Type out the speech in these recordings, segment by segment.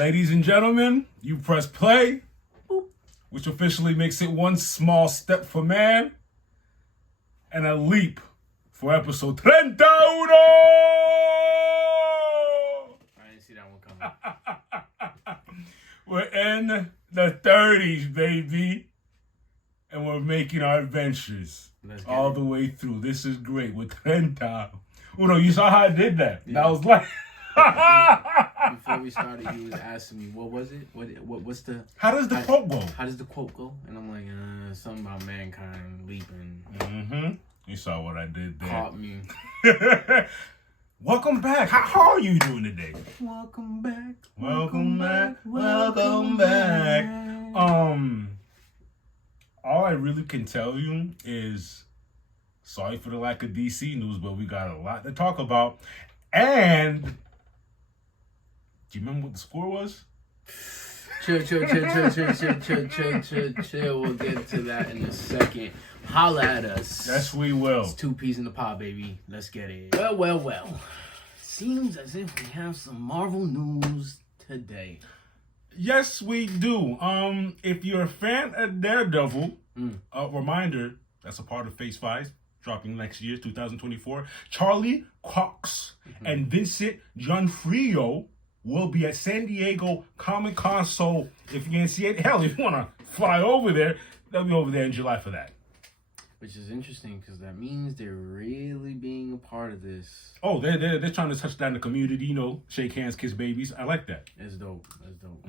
Ladies and gentlemen, you press play, which officially makes it one small step for man and a leap for episode 31. I didn't see that one coming. We're in the 30s, baby. And we're making our adventures all the way through. This is great with Treinta. Uno, you saw how I did that. Yeah. That was like... Before we started, you was asking me, what was it? What's the... How does the quote go? How does the quote go? And I'm like, something about mankind leaping. Mm-hmm. You saw what I did there. Caught me. Welcome back. How are you doing today? Welcome back. Welcome back. Welcome back. All I really can tell you is sorry for the lack of DC news, but we got a lot to talk about. And do you remember what the score was? Chill. We'll get to that in a second. Holla at us. Yes, we will. It's 2 peas in the pod, baby. Let's get it. Well. Seems as if we have some Marvel news today. Yes, we do. If you're a fan of Daredevil, a reminder, that's a part of Phase 5, dropping next year, 2024. Charlie Cox and Vincent D'Onofrio will be at San Diego Comic-Con. So if you can see it, hell, if you want to fly over there, they'll be over there in July for that. Which is interesting because that means they're really being a part of this. Oh, they're trying to touch down the community, you know, shake hands, kiss babies. I like that. That's dope.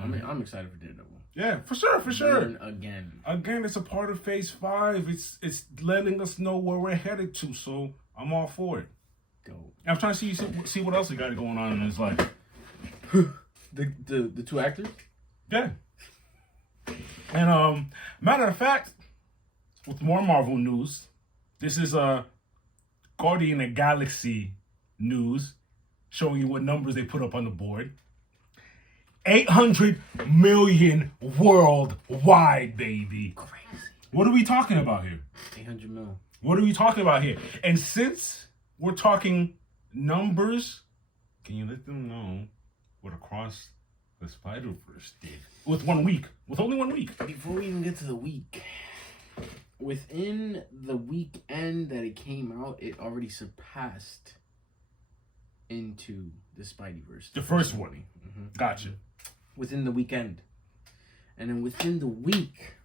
I'm excited for Daredevil. Yeah, for sure. Learn again, it's a part of Phase 5. It's letting us know where we're headed to. So I'm all for it. Dope. I'm trying to see what else he got going on in his life. the 2 actors. Yeah. And matter of fact, with more Marvel news, this is Guardian of the Galaxy news, showing you what numbers they put up on the board. 800 million worldwide, baby. Crazy. What are we talking about here? 800 mil. What are we talking about here? And since we're talking numbers, can you let them know what Across the Spider-Verse did with only 1 week? Before we even get to the week, within the weekend that it came out, it already surpassed Into the Spideyverse. The first one. Mm-hmm. Gotcha. Within the weekend. And then within the week,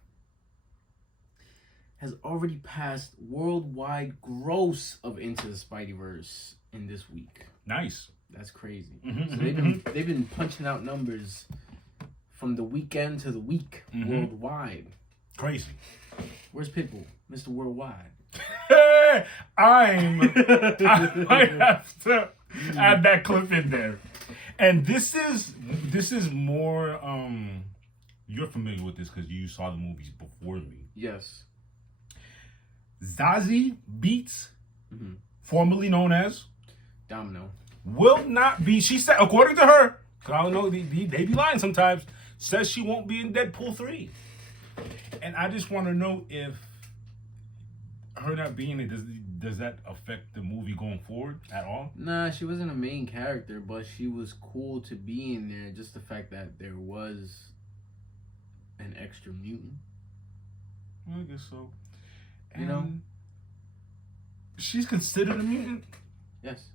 has already passed worldwide gross of Into the Spideyverse in this week. Nice. That's crazy. So they've been punching out numbers from the weekend to the week worldwide. Crazy. Where's Pitbull, Mr. Worldwide? I have to add that clip in there. And this is more you're familiar with this because you saw the movies before me. Yes. Zazie Beetz, formerly known as Domino, will not be, she said, according to her, because I don't know, they be lying sometimes, says she won't be in Deadpool 3. And I just want to know if her not being it, does that affect the movie going forward at all? Nah, she wasn't a main character, but she was cool to be in there. Just the fact that there was an extra mutant. I guess so. You know? She's considered a mutant? Yes.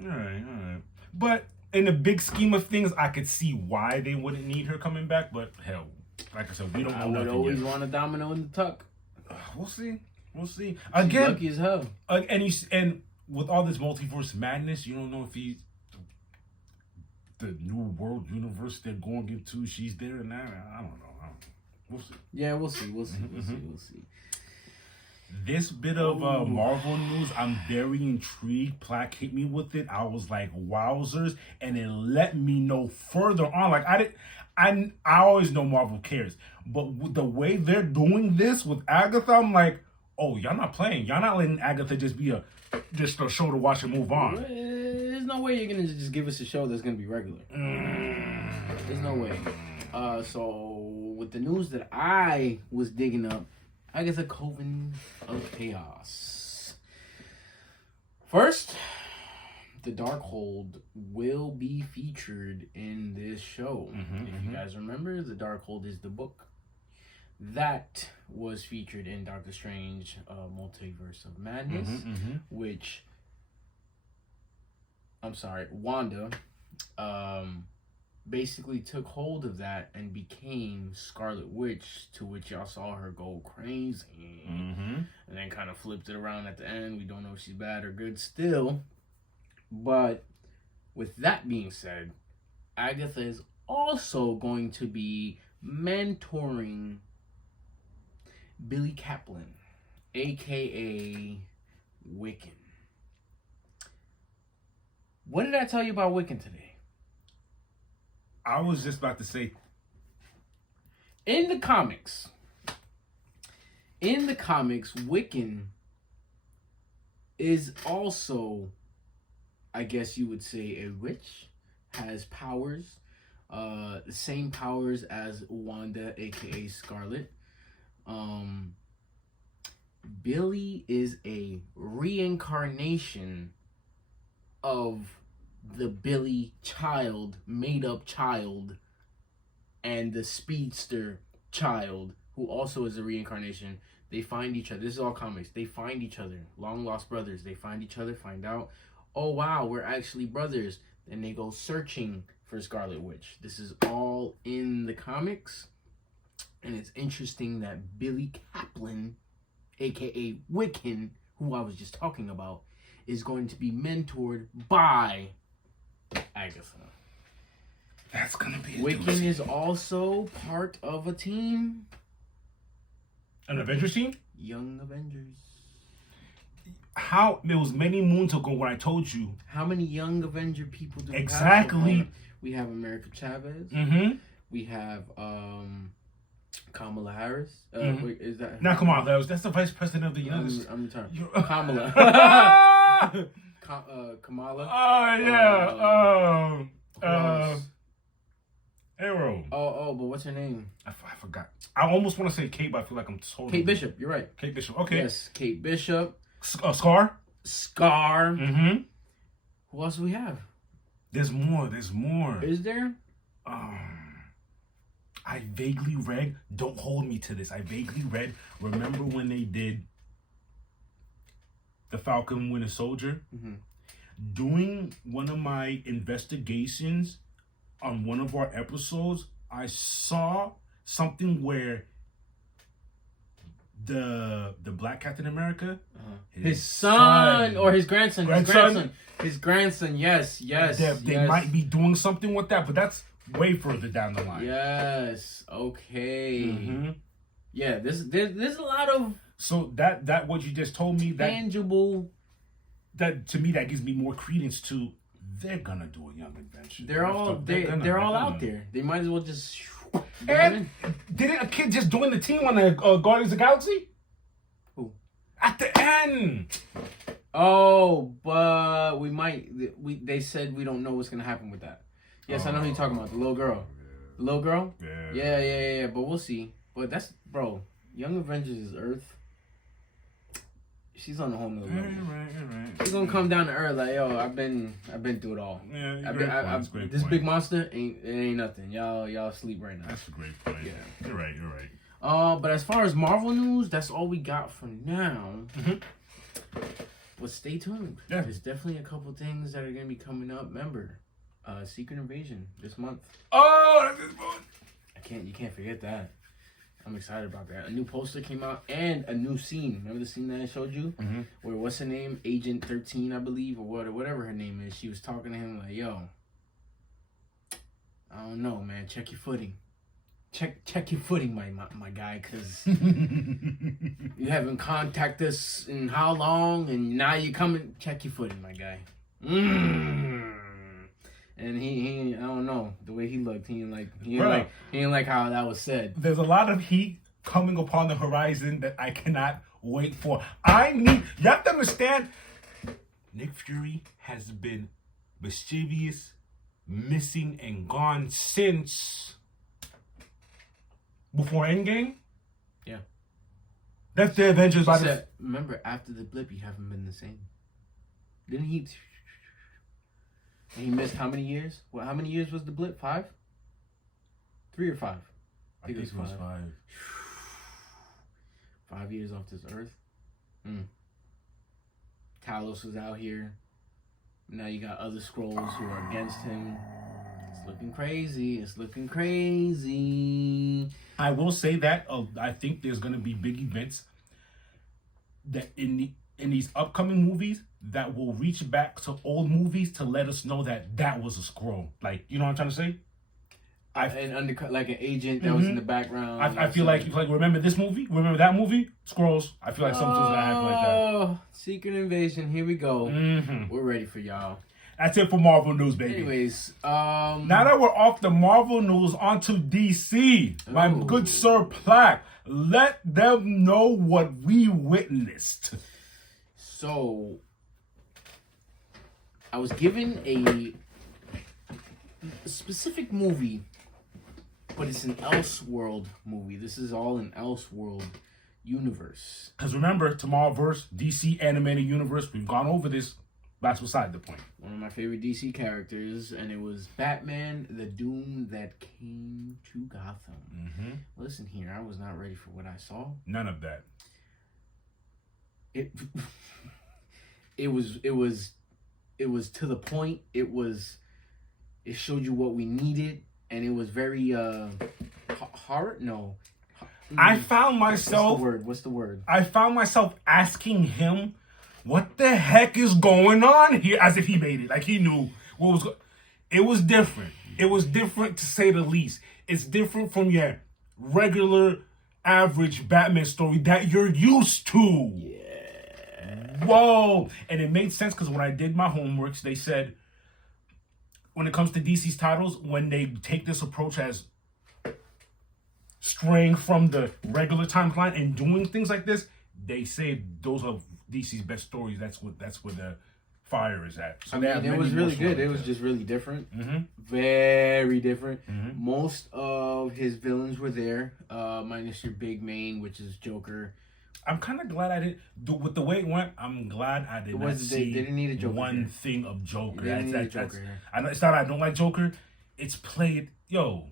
All right. But in the big scheme of things, I could see why they wouldn't need her coming back. But hell, like I said, we don't know nothing yet. I would always want a Domino in the tuck. We'll see. She's Again, lucky as hell. And with all this multiverse madness, you don't know if he's the new world universe they're going into. She's there and that. I don't know. We'll see. Yeah, we'll see. We'll see. This bit of Marvel news, I'm very intrigued. Plaque hit me with it. I was like, wowzers. And it let me know further on. Like, I always know Marvel cares. But with the way they're doing this with Agatha, I'm like, oh, y'all not playing. Y'all not letting Agatha just be just a show to watch and move on. There's no way you're going to just give us a show that's going to be regular. There's no way. So, with the news that I was digging up, Agatha Coven of Chaos. First, the Darkhold will be featured in this show. If you guys remember, the Darkhold is the book that was featured in Doctor Strange Multiverse of Madness, which, I'm sorry, Wanda basically took hold of that and became Scarlet Witch, to which y'all saw her go crazy. And then kind of flipped it around at the end. We don't know if she's bad or good still. But with that being said, Agatha is also going to be mentoring Billy Kaplan, aka Wiccan. What did I tell you about Wiccan today? I was just about to say, in the comics, Wiccan is also, I guess you would say, a witch, has powers, the same powers as Wanda, aka Scarlet. Billy is a reincarnation of the Billy child, made-up child, and the speedster child, who also is a reincarnation. They find each other. This is all comics. They find each other. Long lost brothers. They find each other, find out, oh wow, we're actually brothers. Then they go searching for Scarlet Witch. This is all in the comics. And it's interesting that Billy Kaplan, aka Wiccan, who I was just talking about, is going to be mentored by Agatha. That's gonna be a Wiccan doozy. is also part of a team. An Avengers team? Young Avengers. How it was many moons ago when I told you. How many Young Avenger people do we have? Exactly. We have America Chavez. We have Kamala Harris. Wait, is that not Kamala Harris? That's the vice president of the United States. I'm sorry. Kamala. Kamala. Oh yeah. Arrow. Oh, but what's her name? I forgot. I almost want to say Kate, but I feel like I'm totally. Kate Bishop. You're right. Kate Bishop. Okay. Yes, Kate Bishop. Scar. Scar. Who else do we have? There's more. Is there? I vaguely read. Don't hold me to this. I vaguely read. Remember when they did the Falcon Winter Soldier? Doing one of my investigations on one of our episodes, I saw something where the Black Captain America, his son or his grandson, his grandson. Yes. They might be doing something with that, but that's way further down the line. Yes. Okay. Yeah. There's a lot of so that what you just told me, that tangible. That to me, that gives me more credence to they're gonna do a Young Adventure. They're all out there. They might as well just. And didn't a kid just join the team on the Guardians of the Galaxy? Who? At the end. Oh, but they said we don't know what's gonna happen with that. Yes, I know who you're talking about. The little girl. The little girl? Yeah. But we'll see. But that's, bro, Young Avengers is Earth. She's on the whole nother level. Right. She's gonna come down to Earth like, yo, I've been through it all. Yeah, this big monster ain't nothing. Y'all sleep right now. That's a great point. Yeah. You're right. But as far as Marvel news, that's all we got for now. But stay tuned. Yeah. There's definitely a couple things that are gonna be coming up. Remember, Secret Invasion this month. Oh, that's this month. You can't forget that. I'm excited about that. A new poster came out and a new scene. Remember the scene that I showed you? Where what's her name? Agent 13, I believe, or whatever her name is. She was talking to him like, yo, I don't know, man. Check your footing. Check your footing, my guy, because you haven't contacted us in how long, and now you're coming. Check your footing, my guy. And he I don't know, the way he looked, he didn't like how that was said. There's a lot of heat coming upon the horizon that I cannot wait for. You have to understand, Nick Fury has been mischievous, missing, and gone since before Endgame. Yeah. That's the Avengers. Remember, after the blip, you haven't been the same. Didn't he? And he missed how many years? Well, how many years was the blip? 5? 3 or 5? I think it was 5. 5 years off this earth. Talos was out here. Now you got other Skrulls who are against him. It's looking crazy. It's looking crazy. I will say that I think there's gonna be big events that in these upcoming movies that will reach back to old movies to let us know that was a Skrull. Like, you know what I'm trying to say? An undercut, like an agent that was in the background. I feel like remember this movie? Remember that movie? Skrulls. I feel like something's gonna happen like that. Secret Invasion. Here we go. We're ready for y'all. That's it for Marvel news, baby. Anyways, now that we're off the Marvel news, onto DC. My good Sir Plaque, let them know what we witnessed. So, I was given a specific movie, but it's an Elseworld movie. This is all an Elseworld universe. Because remember, Tomorrowverse, DC animated universe, we've gone over this. That's beside the point. One of my favorite DC characters, and it was Batman, the Doom that came to Gotham. Listen here, I was not ready for what I saw. None of that. It was to the point. It showed you what we needed, and it was very hard. No, I found myself. What's the word? I found myself asking him, "What the heck is going on here?" As if he made it, like he knew what was. It was different. It was different to say the least. It's different from your regular, average Batman story that you're used to. Yeah. Whoa! And it made sense because when I did my homeworks, they said, when it comes to DC's titles, when they take this approach as straying from the regular timeline and doing things like this, they say those are DC's best stories. That's where the fire is at. So it was really good. It was just really different. Very different. Most of his villains were there, minus your big main, which is Joker. I'm kind of glad I didn't. With the way it went, I'm glad I did not see they didn't need a Joker one thing of Joker. It's not I don't like Joker. It's played. Yo.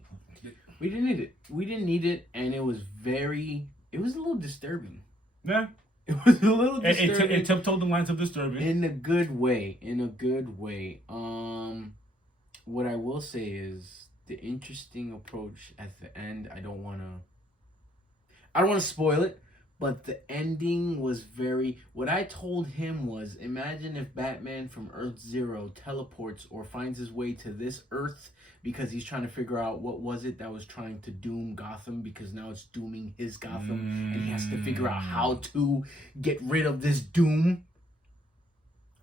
We didn't need it. We didn't need it, and it was a little disturbing. Yeah. It was a little disturbing. It tiptoed the lines of disturbing. In a good way. What I will say is the interesting approach at the end. I don't want to spoil it, but the ending was what I told him was, imagine if Batman from Earth Zero teleports or finds his way to this Earth because he's trying to figure out what was it that was trying to doom Gotham, because now it's dooming his Gotham and he has to figure out how to get rid of this doom.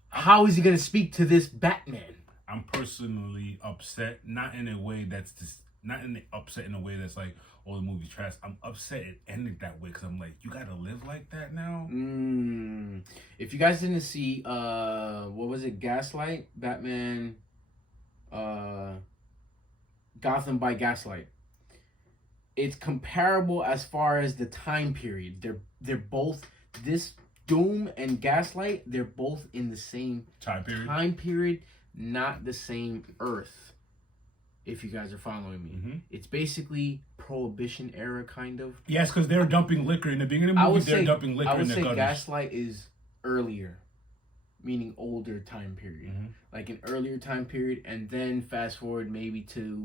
How is he going to speak to this Batman? I'm personally upset, not in a way that's like, oh, the movie's trash. I'm upset it ended that way because I'm like, you gotta live like that now? If you guys didn't see, what was it, Gaslight? Batman, Gotham by Gaslight. It's comparable as far as the time period. They're both, this Doom and Gaslight, they're both in the same time period, not the same Earth. If you guys are following me, it's basically Prohibition era, kind of. Yes, because they're dumping liquor in the beginning of the movie. They're dumping liquor in the gutters. I would say Gaslight is earlier, meaning older time period, like an earlier time period, and then fast forward maybe to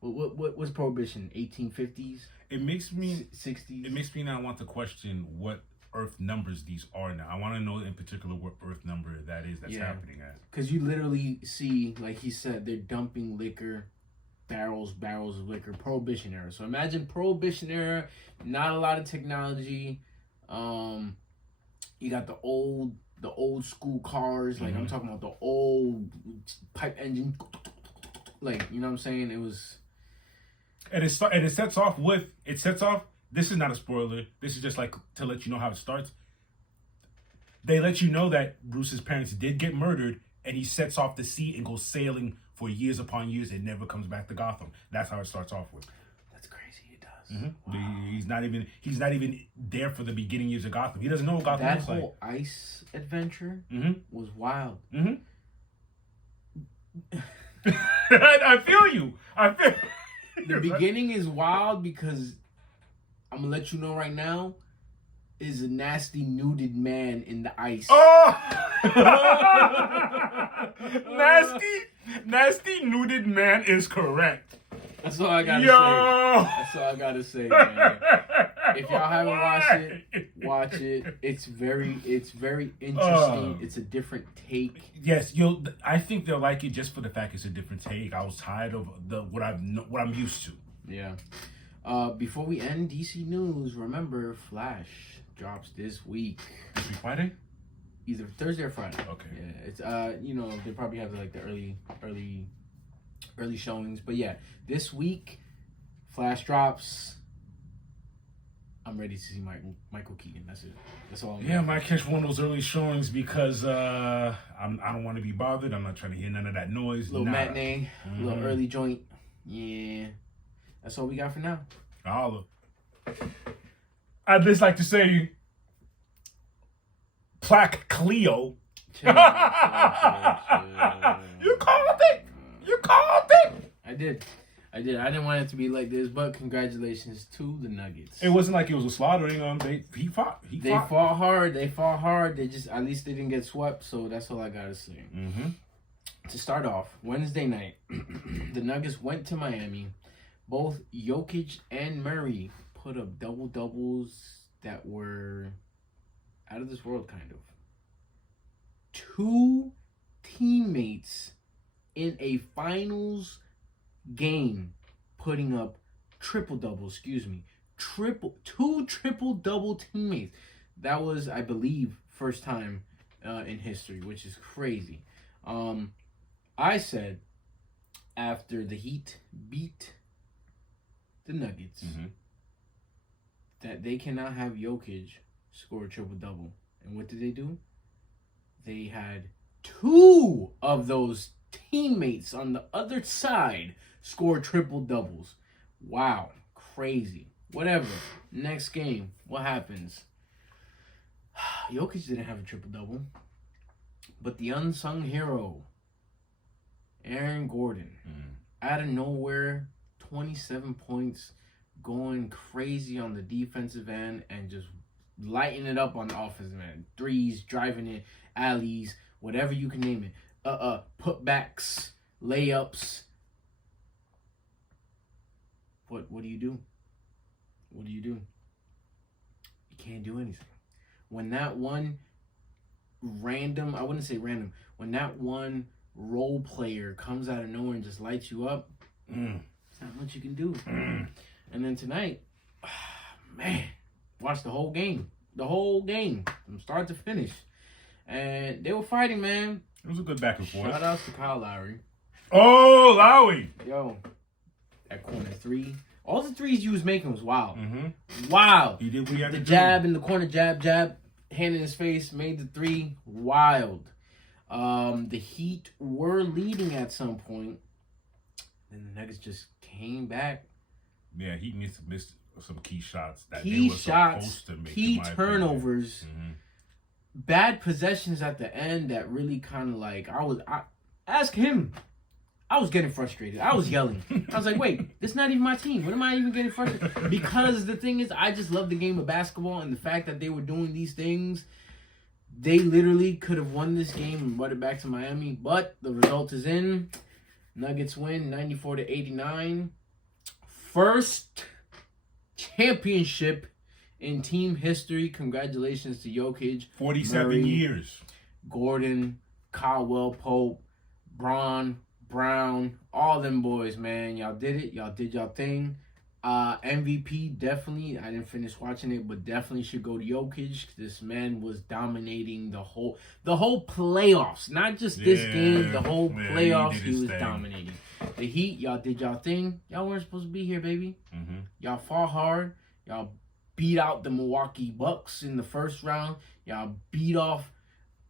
what was Prohibition? 1850s. It makes me 60s. It makes me now want to question what Earth numbers these are now. I want to know in particular what Earth number that is that's happening at. Because you literally see, like he said, they're dumping liquor, barrels of liquor, Prohibition era. So imagine Prohibition era, not a lot of technology. You got the old school cars, like I'm talking about the old pipe engine, like, you know what I'm saying? It was, and it sets off. This is not a spoiler. This is just like to let you know how it starts. They let you know that Bruce's parents did get murdered, and he sets off to sea and goes sailing for years upon years and never comes back to Gotham. That's how it starts off with. That's crazy. It does. Wow. He's not even there for the beginning years of Gotham. He doesn't know what Gotham looks like. That whole ice adventure was wild. I feel you. I feel The beginning is wild because I'm gonna let you know right now is a nasty nuded man in the ice. Oh, nasty nuded man is correct. That's all I gotta Yo. say. That's all I gotta say, man. If y'all haven't watched it, watch it. It's very interesting. It's a different take. Yes, I think they'll like it just for the fact it's a different take. I was tired of what I'm used to. Yeah. Before we end DC news, remember Flash drops this week. This week Friday? Either Thursday or Friday. Okay. Yeah, it's they probably have like the early showings, but yeah, this week Flash drops. I'm ready to see Michael Keaton. That's it. That's all. I might catch one of those early showings because I don't want to be bothered. I'm not trying to hear none of that noise. Little matinee, little early joint. Yeah, that's all we got for now. I'd just like to say, Plaque Cleo. Chill. You called it. You called it. I did. I didn't want it to be like this, but congratulations to the Nuggets. It wasn't like it was a slaughtering. He fought. They fought hard. They just at least they didn't get swept. So that's all I gotta say. Mm-hmm. To start off, Wednesday night, the Nuggets went to Miami. Both Jokic and Murray put up double-doubles that were out of this world, kind of. 2 teammates in a finals game putting up triple-doubles, two triple-double teammates. That was, I believe, first time in history, which is crazy. I said after the Heat beat the Nuggets that they cannot have Jokic score a triple-double. And what did they do? They had 2 of those teammates on the other side score triple-doubles. Wow. Crazy. Whatever. Next game. What happens? Jokic didn't have a triple-double. But the unsung hero, Aaron Gordon, out of nowhere, 27 points, going crazy on the defensive end and just lighting it up on the offensive end. Threes, driving it, alleys, whatever you can name it. Putbacks, layups. What do you do? What do you do? You can't do anything. When that one random, I wouldn't say random, when that one role player comes out of nowhere and just lights you up, there's not much you can do. And then tonight, man, watch the whole game. The whole game, from start to finish. And they were fighting, man. It was a good back and forth. Shout outs to Kyle Lowry. Oh, Lowry. Yo, that corner 3. All the threes you was making was wild. Mm-hmm. Wild. He did what he had to do. The jab in the corner, jab, hand in his face, made the 3. Wild. The Heat were leading at some point. Then the Nuggets just came back. Yeah, Heat missed some key shots that Key they were shots, supposed to make. key turnovers, bad possessions at the end that really kind of like, ask him. I was getting frustrated. I was yelling. I was like, wait, this is not even my team. What am I even getting frustrated? Because the thing is, I just love the game of basketball, and the fact that they were doing these things, they literally could have won this game and brought it back to Miami, but the result is in. Nuggets win 94-89. First championship in team history. Congratulations to Jokic. 47 Murray, years. Gordon, Caldwell Pope, Brown, all them boys, man. Y'all did it. Y'all did y'all thing. MVP, definitely. I didn't finish watching it, but definitely should go to Jokic. This man was dominating the whole playoffs. Not just this game, the whole playoffs. He was dominating. The Heat, y'all did y'all thing. Y'all weren't supposed to be here, baby. Y'all fought hard. Y'all beat out the Milwaukee Bucks in the first round. Y'all beat off.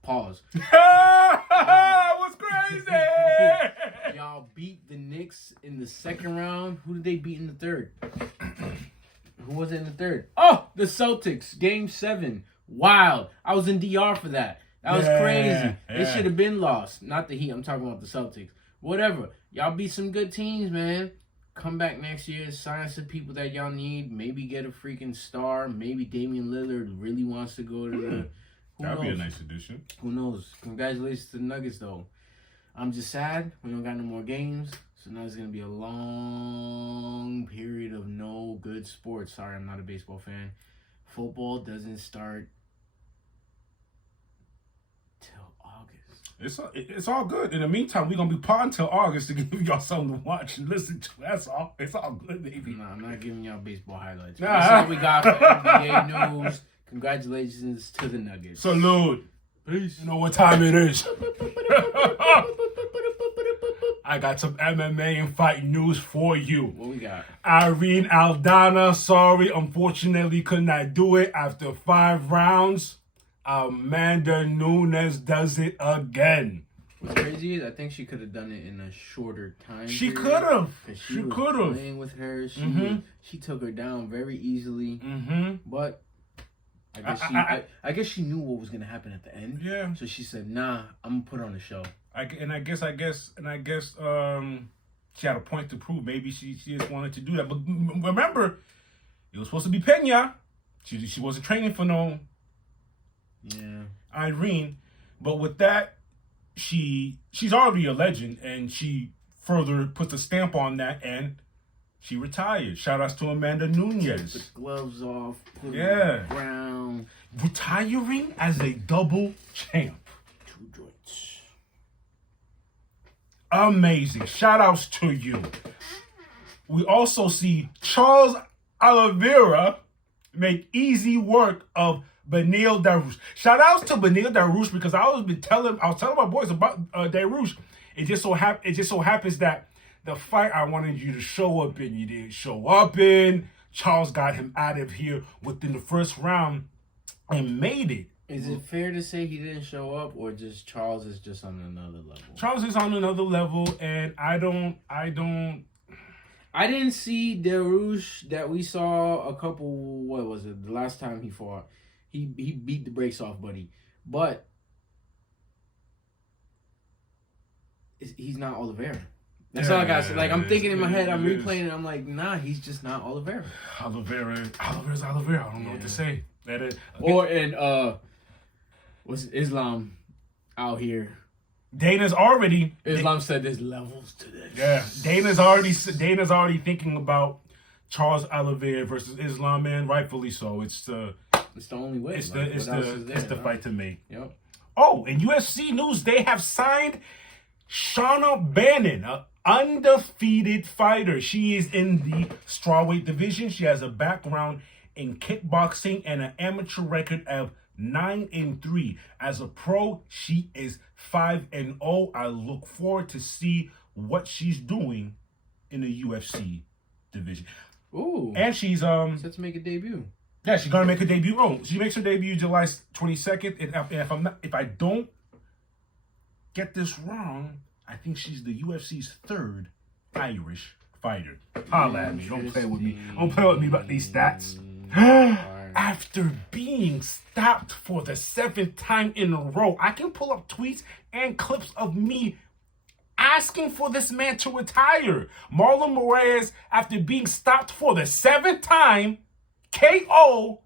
Pause. Was crazy. Y'all beat the Knicks in the second round. Who did they beat in the third? Who was it in the third? Oh, the Celtics. Game 7. Wild. I was in DR for that. That was crazy. They should have been lost. Not the Heat. I'm talking about the Celtics. whatever. Y'all beat some good teams, man. Come back next year, sign some people that y'all need. Maybe get a freaking star. Maybe Damian Lillard really wants to go to the. That'd be a nice addition. Who knows? Congratulations to the Nuggets, though. I'm just sad we don't got no more games. So now it's going to be a long period of no good sports. Sorry, I'm not a baseball fan. Football doesn't start till August. It's all good. In the meantime, we're going to be potting till August to give y'all something to watch and listen to. That's all. It's all good, baby. Nah, I'm not giving y'all baseball highlights. That's all we got for NBA news. Congratulations to the Nuggets. Salute. Peace. You know what time it is. I got some MMA and fight news for you. What we got? Irene Aldana, sorry, unfortunately could not do it after 5 rounds. Amanda Nunes does it again. What's crazy is I think she could have done it in a shorter time. She could have. She could have. Playing with her, she took her down very easily. But I guess she knew what was gonna happen at the end. Yeah. So she said, "Nah, I'm gonna put on a show." I guess she had a point to prove. Maybe she just wanted to do that. But remember, it was supposed to be Pena. She wasn't training for no Irene. But with that, she's already a legend, and she further puts a stamp on that, and she retired. Shout outs to Amanda Nunes. Took the gloves off. Put Yeah. them on the ground. Retiring as a double champ. 2 joints. Amazing. Shout outs to you. We also see Charles Oliveira make easy work of Beneil Dariush. Shout outs to Beneil Dariush because I was telling my boys about Dariush. It just so happens that the fight I wanted you to show up in, you didn't show up in. Charles got him out of here within the first round and made it. Is it fair to say he didn't show up, or just Charles is just on another level? Charles is on another level, and I didn't see Dariush that we saw a couple. What was it? The last time he fought, he beat the brakes off Buddy, but he's not Oliveira. That's all I got. So, like, I'm thinking in my head, I'm replaying it. I'm like, nah, he's just not Oliveira. Oliveira's Oliveira. I don't know what to say. Was Islam out here? Islam said there's levels to this. Yeah, Dana's already thinking about Charles Oliveira versus Islam, man. Rightfully so. It's the only way. It's the fight to make. Yep. Oh, in UFC news, they have signed Shauna Bannon, an undefeated fighter. She is in the strawweight division. She has a background in kickboxing and an amateur record of 9-3. As a pro, she is 5-0. I look forward to see what she's doing in the UFC division. Ooh. And she's set to make a debut. Yeah, she's gonna make her debut. Oh, she makes her debut July 22nd. And if I don't get this wrong, I think she's the UFC's 3rd Irish fighter. Holla at me. Don't play with me. Don't play with me about these stats. After being stopped for the 7th time in a row, I can pull up tweets and clips of me asking for this man to retire. Marlon Moraes, after being stopped for the 7th time, KO,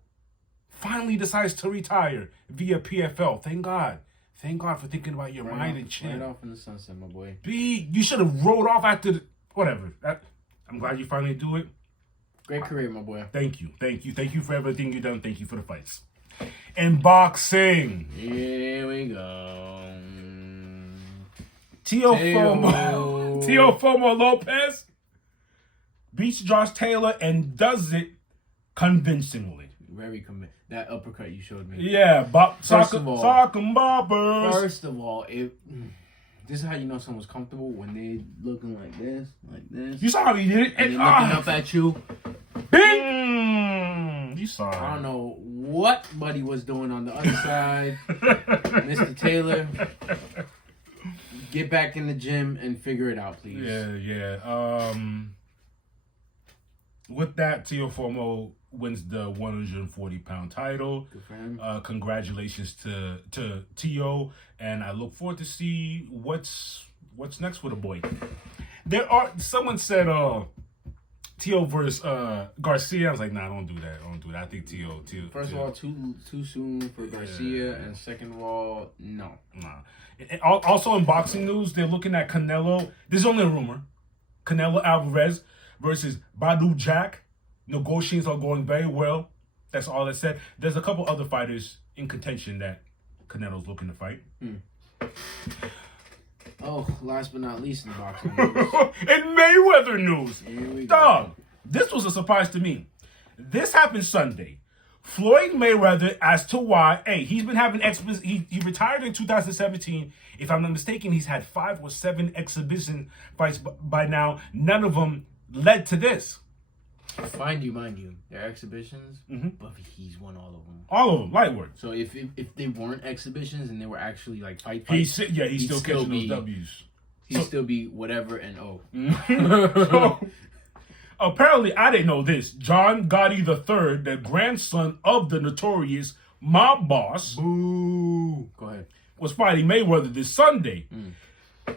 finally decides to retire via PFL. Thank God. Thank God for thinking about your mind and chin. Right off in the sunset, my boy. You should have rolled off after whatever. I'm glad you finally do it. Great career, my boy. Thank you. Thank you for everything you've done. Thank you for the fights. In boxing. Here we go. Teofimo Lopez beats Josh Taylor and does it convincingly. Very convincing. That uppercut you showed me. Yeah, First of all, this is how you know someone's comfortable when they looking like this. You saw how he did it? And they looking up at you. Bing! You saw it. I don't know what Buddy was doing on the other side. Mr. Taylor, get back in the gym and figure it out, please. Yeah. With that, Teofimo wins the 140-pound title. Good for him. Congratulations to Teo, and I look forward to see what's What's next for the boy? Someone said T.O. versus Garcia. I was like, nah, don't do that. Don't do that. I think T.O. First of all, too soon for Garcia, and second of all, no. Nah. And also in boxing news, they're looking at Canelo. This is only a rumor. Canelo Alvarez versus Badu Jack. Negotiations are going very well. That's all that said. There's a couple other fighters in contention that Canelo's looking to fight. Oh, last but not least in boxing news. In Mayweather news. Here we Dog, this was a surprise to me. This happened Sunday. Floyd Mayweather, as to why, he's been having he retired in 2017. If I'm not mistaken, he's had 5 or 7 exhibition fights by now. None of them led to this. Mind you, they're exhibitions, but he's won all of them. All of them, light work. So if they weren't exhibitions and they were actually like fights, he's still catching those W's. He'd still be whatever and So, apparently, I didn't know this. John Gotti III, the grandson of the notorious mob boss, Boo. Go ahead, was fighting Mayweather this Sunday.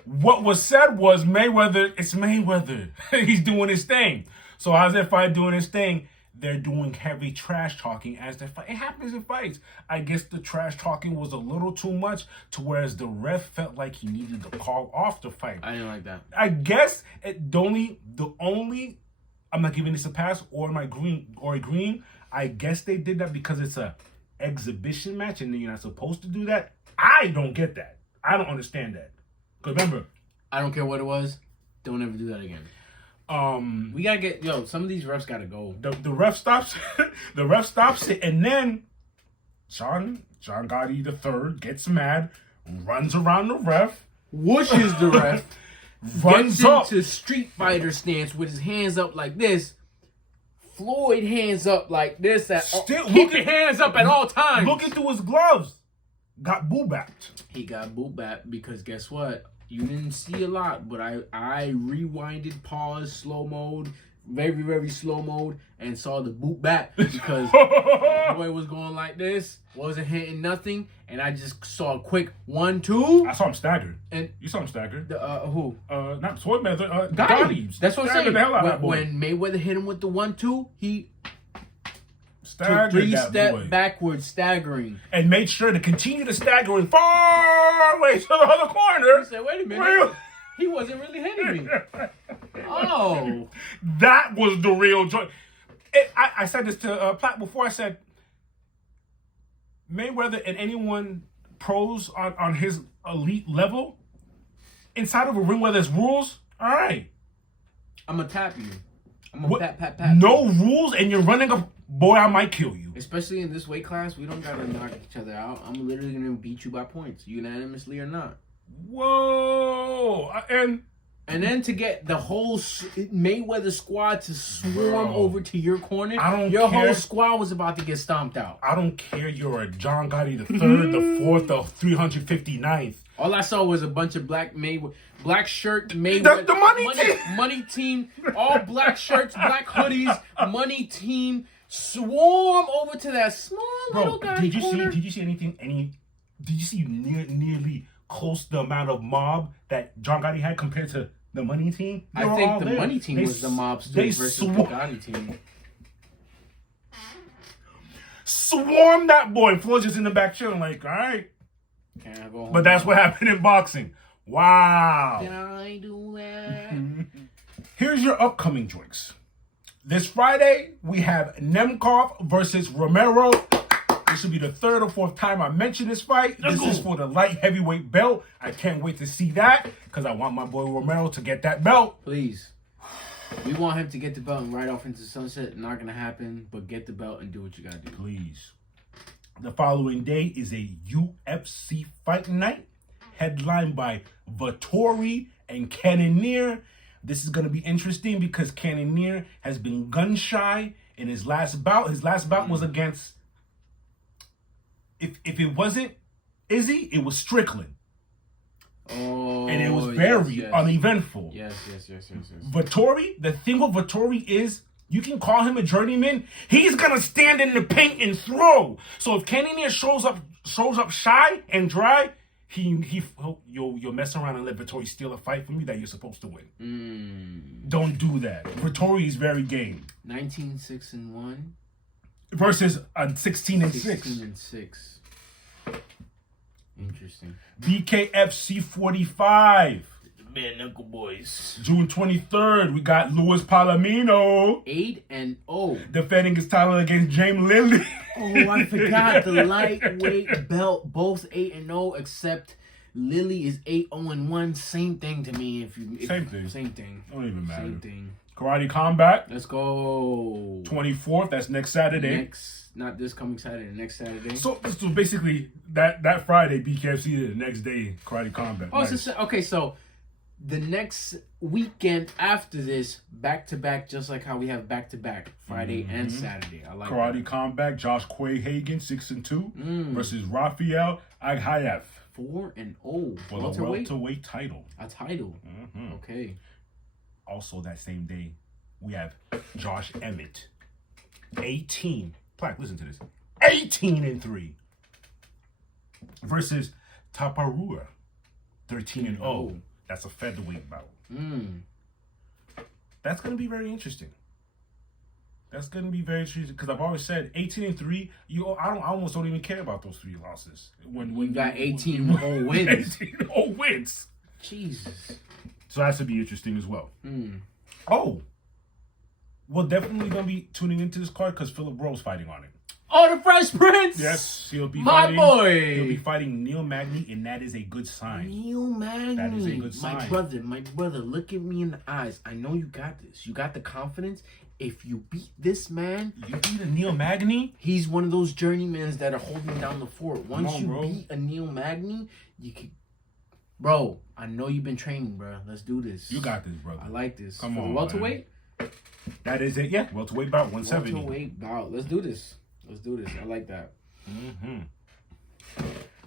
What was said was it's Mayweather. He's doing his thing. So how's that fight doing his thing? They're doing heavy trash talking as they fight. It happens in fights. I guess the trash talking was a little too much, to whereas the ref felt like he needed to call off the fight. I didn't like that. I guess the only I'm not giving this a pass or agreeing. I guess they did that because it's a exhibition match and you're not supposed to do that. I don't get that. I don't understand that. Because remember, I don't care what it was. Don't ever do that again. We gotta get some of these refs gotta go. The ref stops. The ref stops it, and then John Gotti III gets mad, runs around the ref, whooshes the ref, runs gets up into Street Fighter stance with his hands up like this. Floyd hands up like this. Keep your hands up at all times. Looking through his gloves. Got boo-bapped. He got boo-bapped because guess what? You didn't see a lot, but I rewinded, paused, slow mode, very, very slow mode, and saw the boot back because the boy was going like this, wasn't hitting nothing, and I just saw a quick 1, 2. I saw him staggered. And you saw him staggered. Who? Not Floyd Mayweather. Gotti. That's what I'm saying. The hell out of that boy. When Mayweather hit him with the 1, 2, he staggered took 3 steps backwards, staggering, and made sure to continue to staggering far away to the other corner. He said, "Wait a minute, he wasn't really hitting me." Oh, that was the real joy. I said this to Platt before. I said Mayweather and anyone pros on his elite level inside of a ring where there's rules. All right, I'm gonna tap you. I'm gonna pat. No rules, and you're running up. Boy, I might kill you. Especially in this weight class, we don't gotta knock each other out. I'm literally gonna beat you by points, unanimously or not. Whoa! And then to get the whole Mayweather squad to swarm over to your corner, your whole squad was about to get stomped out. I don't care. You're a John Gotti the third, the fourth, the 359th. All I saw was a bunch of black shirt Mayweather. The money team. All black shirts, black hoodies, money team. Swarm over to that small little guy. Did you see anything? Did you see nearly close the amount of mob that John Gotti had compared to the money team? I think the money team was the mob versus the Gotti team. Swarm that boy. Floyd just in the back chilling like, all right. Can I go home? But that's what happened in boxing. Wow. Can I do that? Here's your upcoming drinks. This Friday, we have Nemkov versus Romero. This will be the 3rd or 4th time I mention this fight. This is for the light heavyweight belt. I can't wait to see that because I want my boy Romero to get that belt. Please. We want him to get the belt and ride off into sunset. Not going to happen, but get the belt and do what you got to do. Please. The following day is a UFC fight night headlined by Vettori and Cannonier. This is going to be interesting because Cannonier has been gun shy in his last bout. His last bout was against, if it wasn't Izzy, it was Strickland. Oh, and it was very uneventful. Yes. Vettori, the thing with Vettori is, you can call him a journeyman. He's going to stand in the paint and throw. So if Cannonier shows up shy and dry, you'll mess around and let Vittori steal a fight from you that you're supposed to win. Don't do that. Vittori is very game. 19-6-1 versus a 16-6. 16-6. Interesting. BKFC 45. Man, Knuckle Boys. June 23rd, we got Luis Palomino 8-0. defending his title against James Lilly. Oh, I forgot the lightweight belt. Both 8-0, except Lilly is 8-0-1. Same thing to me. Same thing. Same thing. Don't even matter. Same thing. Karate Combat. Let's go. 24th. That's next Saturday. Not this coming Saturday. Next Saturday. So basically, that Friday, BKFC, the next day, Karate Combat. Oh, nice. okay. So the next weekend after this, back to back, just like how we have back to back Friday and Saturday. I like Karate that. Combat. Josh Quay Hagen 6-2 versus Rafael Aghayev 4-0 for the welterweight title. A title. Okay. Also that same day, we have Josh Emmett 18. Plaque, listen to this. 18-3 versus Taparua 13-0. That's a featherweight bout. That's gonna be very interesting. Because I've always said 18-3. I almost don't even care about those 3 losses. When you got 18 whole wins. 18 whole wins. Jesus. So that should be interesting as well. Oh, we're definitely gonna be tuning into this card because Philip Rowe's fighting on it. Oh, the Fresh Prince. Yes, he'll be my boy. He'll be fighting Neil Magny, and that is a good sign. Neil Magny. That is a good sign. My brother, look at me in the eyes. I know you got this. You got the confidence. If you beat this man, you beat a Neil Magny. He's one of those journeymans that are holding down the fort. Once you beat a Neil Magny, you can. Bro, I know you've been training, bro. Let's do this. You got this, brother. I like this. Come on, the welterweight. That is it. Yeah, welterweight bout 170. Welterweight bout. Let's do this. I like that.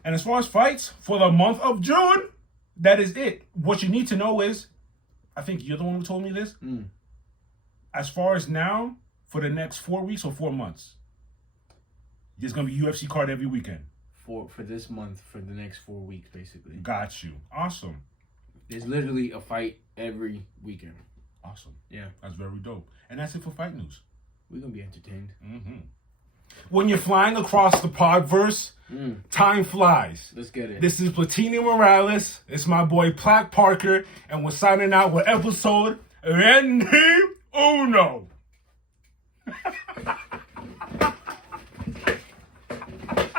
And as far as fights for the month of June, that is it. What you need to know is, I think you're the one who told me this. As far as now, for the next 4 weeks or 4 months, there's gonna be UFC card every weekend. For this month, for the next 4 weeks, basically. Got you. Awesome. There's literally a fight every weekend. Awesome. Yeah. That's very dope. And that's it for fight news. We're gonna be entertained. When you're flying across the podverse, time flies. Let's get it. This is Platini Morales. It's my boy Plaque Parker, and we're signing out with episode TREINTA y UNO.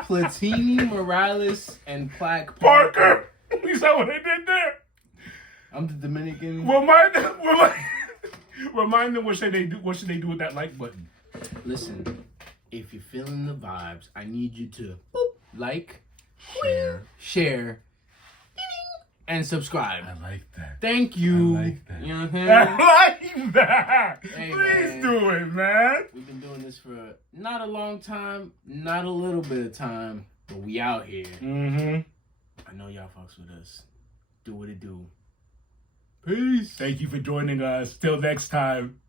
Platini Morales and Plaque Parker. You saw what I did there? I'm the Dominican. Remind them what should they do with that like button. Listen, if you're feeling the vibes, I need you to like, share, and subscribe. I like that. Thank you. I like that. You know what I'm saying? I like that. Hey, Please do it, man. We've been doing this for not a long time, not a little bit of time, but we out here. I know y'all fucks with us. Do what it do. Peace. Thank you for joining us. Till next time.